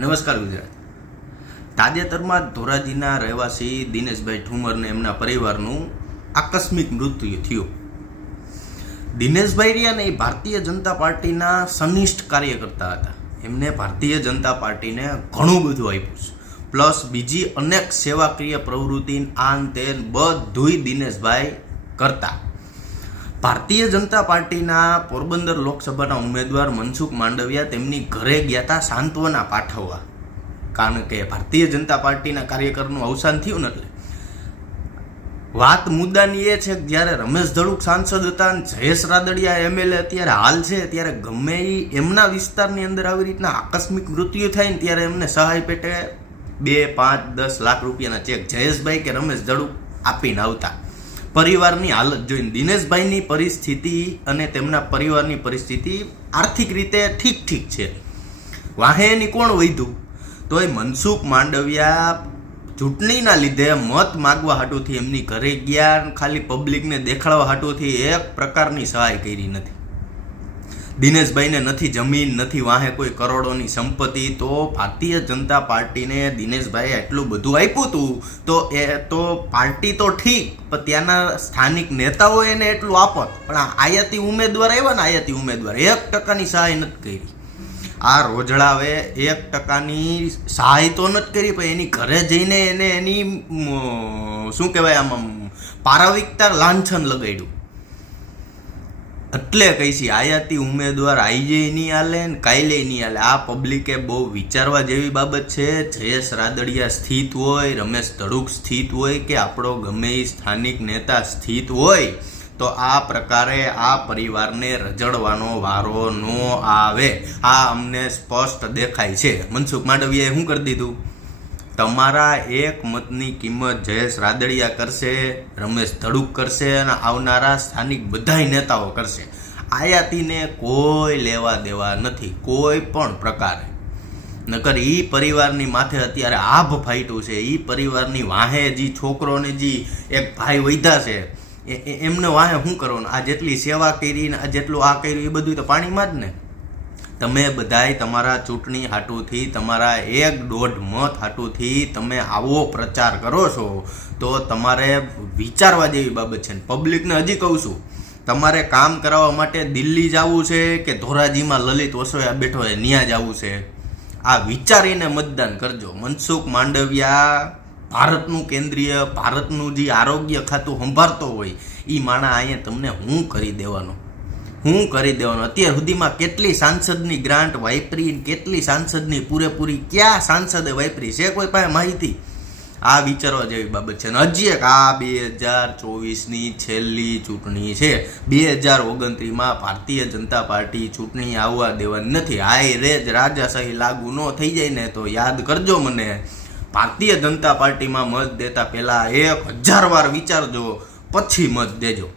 નમસ્કાર ગુજરાત. તાજેતરમાં ધોરાજીના રહેવાસી દિનેશભાઈ ઠુમરને એમના પરિવારનું આકસ્મિક મૃત્યુ થયું. દિનેશભાઈ રહ્યા ને એ ભારતીય જનતા પાર્ટીના સનિષ્ઠ કાર્યકર્તા હતા. એમને ભારતીય જનતા પાર્ટીને ઘણું બધું આપ્યું છે. પ્લસ બીજી અનેક સેવાકીય પ્રવૃત્તિ આન તેન બધુંય દિનેશભાઈ કરતા. ભારતીય જનતા પાર્ટીના પોરબંદર લોકસભાના ઉમેદવાર મનસુખ માંડવિયા તેમની ઘરે ગયા હતા સાંત્વના પાઠવવા. કારણ કે ભારતીય જનતા પાર્ટીના કાર્યકરનું અવસાન થયું ને એટલે. વાત મુદ્દાની એ છે કે જ્યારે રમેશ ધડુક સાંસદ હતા અને જયેશ રાદડિયા એમએલએ અત્યારે હાલ છે, ત્યારે ગમે એ એમના વિસ્તારની અંદર આવી રીતના આકસ્મિક મૃત્યુ થાય ને ત્યારે એમને સહાય પેટે બે, પાંચ, દસ લાખ રૂપિયાના ચેક જયેશભાઈ કે રમેશ ધડુક આપીને આવતા. પરિવારની હાલત જોઈને દિનેશભાઈની પરિસ્થિતિ અને તેમના પરિવારની પરિસ્થિતિ આર્થિક રીતે ઠીક ઠીક છે. વાહે એની કોણ વૈધું તો એ મનસુખ માંડવિયા ચૂંટણીના લીધે મત માગવા હાટુથી એમની ઘરે ગયા ખાલી પબ્લિકને દેખાડવા હાટુથી એક પ્રકારની સહાય કરી નથી. દિનેશભાઈને નથી જમીન, નથી વાહે કોઈ કરોડોની સંપત્તિ, તો ભારતીય જનતા પાર્ટીને દિનેશભાઈએ એટલું બધું આપ્યું હતું તો એ તો પાર્ટી તો ઠીક, પણ ત્યાંના સ્થાનિક નેતાઓ એને એટલું આપત. પણ આયાતી ઉમેદવાર આવ્યા ને આયાતી ઉમેદવાર, એક ટકાની સહાય નથી કરી. આ રોજડાવે એક ટકાની સહાય તો નથી કરી, પણ એની ઘરે જઈને એને એની શું કહેવાય આમાં પારાવિકતા લાંછન લગાડ્યું. એટલે કહી છે આયાતી ઉમેદવાર આઈજે નહીં હાલે ને કાયલે નહીં હાલે. આ પબ્લિકે બહુ વિચારવા જેવી બાબત છે. જયેશ રાદડિયા સ્થિત હોય, રમેશ ધડુક સ્થિત હોય કે આપણો ગમે એ સ્થાનિક નેતા સ્થિત હોય, તો આ પ્રકારે આ પરિવારને રજડવાનો વારો ન આવે. આ અમને સ્પષ્ટ દેખાય છે. મનસુખ માંડવીયાએ શું કરી દીધું? તમારા એક મતની કિંમત જયેશ રાદડિયા કરશે, રમેશ ધડુક કરશે અને આવનારા સ્થાનિક બધાય નેતાઓ કરશે. આયાતીને કોઈ લેવા દેવા નથી, કોઈ પણ પ્રકારે. નકર એ પરિવારની માથે અત્યારે આભ ફાઈટું છે એ પરિવારની વાહે જે છોકરોને જે એક ભાઈ વૈધા છે એમને વાહે શું કરવાનું? આ જેટલી સેવા કરી ને આ જેટલું આ કર્યું, એ બધું તો પાણીમાં જ ને? તમે બધાય તમારા ચૂંટણી હાટુથી, તમારા એક દોઢ મત હાટુથી તમે આવો પ્રચાર કરો છો, તો તમારે વિચારવા જેવી બાબત છે. પબ્લિકને હજી કહું છું, તમારે કામ કરાવવા માટે દિલ્હી જવું છે કે ધોરાજીમાં લલિત વસોયા બેઠો એ ન્યા જવું છે? આ વિચારીને મતદાન કરજો. મનસુખ માંડવિયા ભારતનું કેન્દ્રીય, ભારતનું જે આરોગ્ય ખાતું સંભાળતો હોય એ માણા અહીંયા તમને હું કરી દેવાનો. હું કરી દેવાનો. અત્યાર સુધીમાં કેટલી સાંસદની ગ્રાન્ટ વાપરી કેટલી સાંસદની પૂરેપૂરી, ક્યાં સાંસદે વાપરી છે, કોઈ પાસે માહિતી? આ વિચારવા જેવી બાબત છે. અને હજી એક, આ બે હજાર ચોવીસની છેલ્લી ચૂંટણી છે. બે હજાર ઓગણત્રીસમાં ભારતીય જનતા પાર્ટી ચૂંટણી આવવા દેવાની નથી. હાય રે જ રાજાશાહી લાગુ ન થઈ જાય ને તો યાદ કરજો મને. ભારતીય જનતા પાર્ટીમાં મત દેતા પહેલાં એક હજાર વાર વિચારજો, પછી મત દેજો.